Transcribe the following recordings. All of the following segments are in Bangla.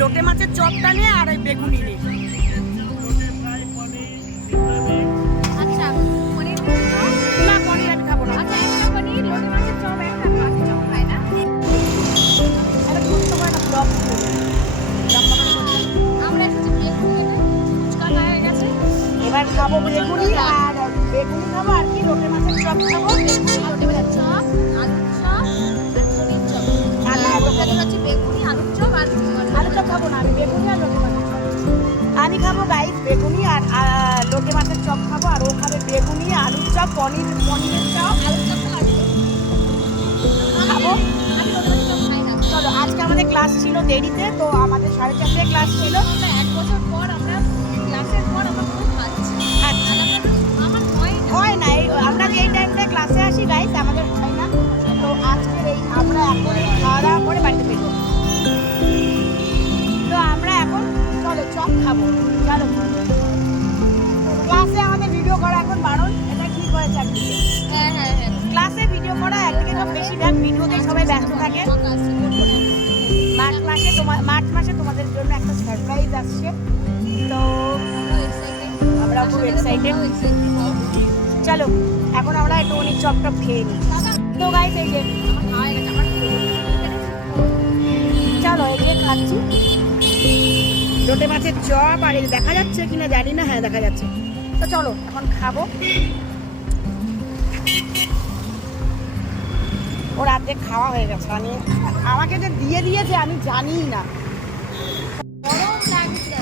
লোটে মাছের চপটা নিয়ে আর ওই বেগুনি নিয়ে না পনির আমি খাবো না। এবার খাবো বেগুনি আর বেগুনি খাবো আর কি লোটে মাছের চপ খাবো। লোটে মাছের চপ, আলুর চপ আর পনির চপ। বেগুনি আলুর চপ আর আলুর চপ খাবো না আমি, বেগুনি আর লোটে মাছের চপ আমি খাবো গাইস। বেগুনি আর লোটে মাছের চপ খাবো আর ও খাবে বেগুনি আলুর চপ পনিরের চপ। আলুর চপ খাবো। আমি লোটে মাছের চপ খাই না। চলো আজকে আমাদের ক্লাস ছিল দেরিতে, তো আমাদের 4:30টায় ক্লাস ছিল। আমরা 1 বছর পর আমরা ক্লাসের পর আমরা খুব খাচ্ছি। আচ্ছা আমার হয় না আমরা যেই টাইমটায় ক্লাসে আসি গাইস আমাদের হয় না। তো আজকের এই আমরা এখন খাওয়া দাওয়া করে বাড়িতে ফিরবো। তো আমরা এখন চলো চপ খাবো। চলো ক্লাসে আমাদের ভিডিও করা এখন বারণ, এটা ঠিক হয়েছে একদিকে। হ্যাঁ ক্লাসে ভিডিও করা একদিকে সব বেশিরভাগ ভিডিওতে সবাই ব্যস্ত থাকে। মার্চ মাসে তোমাদের জন্য একটা সারপ্রাইজ আসছে, তো আমরা খুব এক্সাইটেড। চলো এখন আমরা একটু উনি চপটা খেয়ে নিই। তো গাইস এই যে চলো এই যে খাচ্ছি লোটে মাছের চপ। আর এই দেখা যাচ্ছে কিনা জানি না, হ্যাঁ দেখা যাচ্ছে। তো চলো এখন খাবো। ও রাতে খাওয়া হয়ে গেছে, আমি আমাকে যে দিয়ে দিয়েছে আমি জানি না। গরম লাগছে।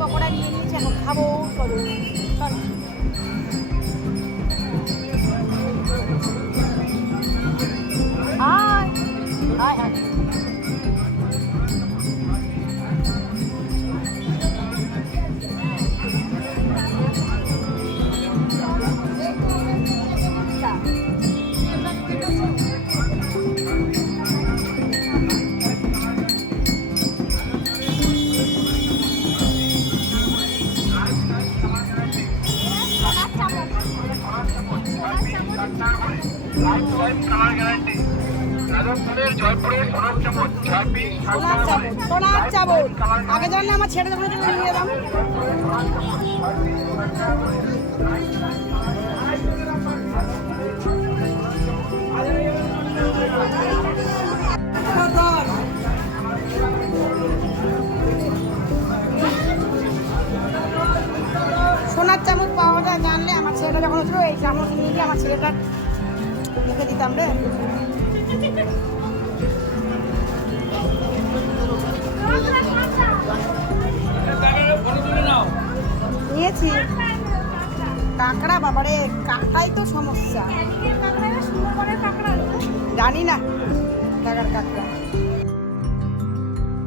পকোড়া নিয়ে নিয়েছি, এখন খাবো। চলো চলো হাই হাই হাই। সোনার চাবল আগে জানলে আমার ছেড়ে যখন নিয়ে যেতাম। সোনার চামচ পাওয়া যায় জানলে আমার ছেলেটা যখন ছিল এই চামচ নিয়ে গিয়ে আমার ছেলেটা লিখে দিতাম রে। নিয়েছি কাঁকড়া, বাবারে কাঁকড়াই তো সমস্যা, জানি না কাকার কাঁকড়া।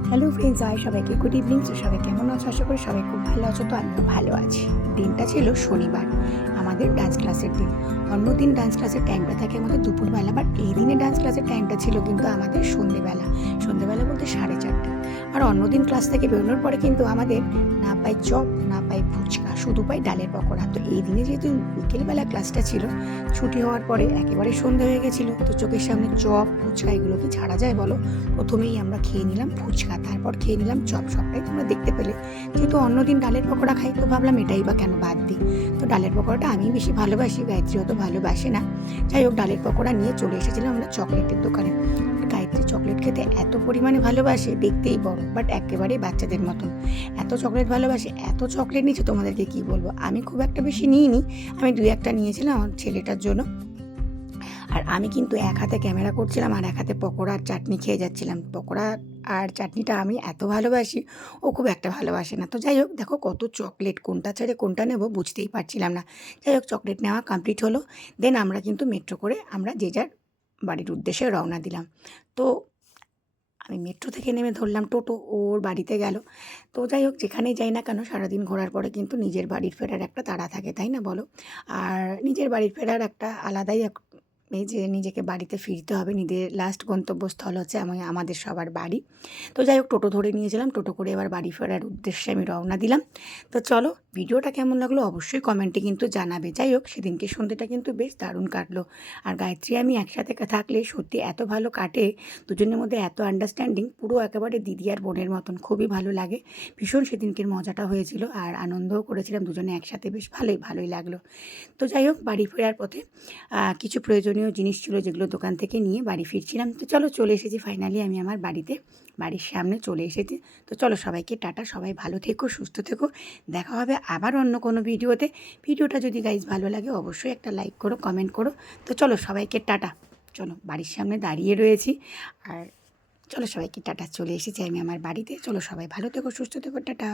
হ্যালো ফ্রেন্ডস, আয় সবাইকে গুড ইভিনিং। তো সবাই কেমন আছো? আশা করি সবাই খুব ভালো আছো। তো আমিও ভালো আছি। দিনটা ছিল শনিবার, আমাদের ডান্স ক্লাসের দিন। অন্য দিন ডান্স ক্লাসের টাইমটা থাকে আমাদের দুপুরবেলা, বাট এই দিনে ডান্স ক্লাসের টাইমটা ছিল কিন্তু আমাদের সন্ধেবেলা বলতে 4:30। আর অন্যদিন ক্লাস থেকে বেরোনোর পরে কিন্তু আমাদের না পাই চপ না পাই ফুচকা, শুধু পাই ডালের পকোড়া। তো এই দিনে যেহেতু বিকেলবেলা ক্লাসটা ছিল, ছুটি হওয়ার পরে একেবারে সন্ধে হয়ে গেছিলো, তো চোখের সামনে চপ ফুচকা এগুলো কি ছাড়া যায় বলো। প্রথমেই আমরা খেয়ে নিলাম ফুচকা, তারপর খেয়ে নিলাম চপ, সবটাই তোমরা দেখতে পেলে। যেহেতু অন্যদিন ডালের পকোড়া খাই, তো ভাবলাম এটাই বা কেন বাদ দিই। তো ডালের পকোড়াটা আমি বেশি ভালোবাসি, গায়ত্রী অত ভালোবাসে না। যাই হোক, ডালের পকোড়া নিয়ে চলে এসেছিলাম আমরা চকলেটের দোকানে। গায়ত্রী চকলেট খেতে এত পরিমাণে ভালোবাসে, দেখতেই বড়, বাট একেবারেই বাচ্চাদের মতন এত চকলেট ভালোবাসে, এত চকলেট নিয়েছে তোমাদেরকে কি বলবো। আমি খুব একটা বেশি নিইনি, আমি 2-1টা নিয়েছিলাম আমার ছেলেটার জন্য। আর আমি কিন্তু এক হাতে ক্যামেরা করছিলাম আর এক হাতে পকোড়া আর চাটনি খেয়ে যাচ্ছিলাম। পকোড়া আর চাটনিটা আমি এত ভালোবাসি, ও খুব একটা ভালোবাসে না। তো যাই হোক, দেখো কত চকলেট, কোনটা ছেড়ে কোনটা নেব বুঝতেই পারছিলাম না। যাই হোক, চকলেট নেওয়া কমপ্লিট হলো। দেন আমরা কিন্তু মেট্রো করে আমরা যে যার বাড়ির উদ্দেশ্যে রওনা দিলাম। তো আমি মেট্রো থেকে নেমে ধরলাম টোটো, ওর বাড়িতে গেল। তো যাই হোক, যেখানেই যাই না কেন সারাদিন ঘোরার পরে কিন্তু নিজের বাড়ির ফেরার একটা তাড়া থাকে, তাই না বলো। আর নিজের বাড়ির ফেরার একটা আলাদাই এই যে নিজেকে বাড়িতে ফিরতে হবে, নিজের লাস্ট গন্তব্যস্থল হচ্ছে আমাদের সবার বাড়ি। তো যাই হোক, টোটো ধরে নিয়েছিলাম, টোটো করে এবার বাড়ি ফেরার উদ্দেশ্যে আমি রওনা দিলাম। তো চলো, ভিডিওটা কেমন লাগলো অবশ্যই কমেন্টে কিন্তু জানাবে। যাই হোক, সেদিনকে সন্ধ্যেটা কিন্তু বেশ দারুণ কাটলো। আর গায়ত্রী আমি একসাথে থাকলে সত্যি এত ভালো কাটে, দুজনের মধ্যে এত আন্ডারস্ট্যান্ডিং, পুরো একেবারে দিদি আর বোনের মতন, খুবই ভালো লাগে। ভীষণ সেদিনকের মজাটা হয়েছিল আর আনন্দও করেছিলাম দুজনে একসাথে, বেশ ভালোই লাগলো। তো যাই হোক, বাড়ি ফেরার পথে কিছু প্রয়োজনীয় জিনিস ছিল যেগুলো দোকান থেকে নিয়ে বাড়ি ফিরছিলাম। তো চলো, চলে এসেছি ফাইনালি আমি আমার বাড়িতে, বাড়ির সামনে চলে এসেছি। তো চলো, সবাইকে টাটা, সবাই ভালো থেকো, সুস্থ থেকো। দেখা হবে আবার অন্য কোনো ভিডিওতে। ভিডিওটা যদি গাইজ ভালো লাগে অবশ্যই একটা লাইক করো, কমেন্ট করো। তো চলো, সবাইকে টাটা। চলো, বাড়ির সামনে দাঁড়িয়ে রয়েছি আর চলো সবাইকে টাটা, চলে এসেছি আমি আমার বাড়িতে। চলো, সবাই ভালো থেকো, সুস্থ থেকো, টাটা।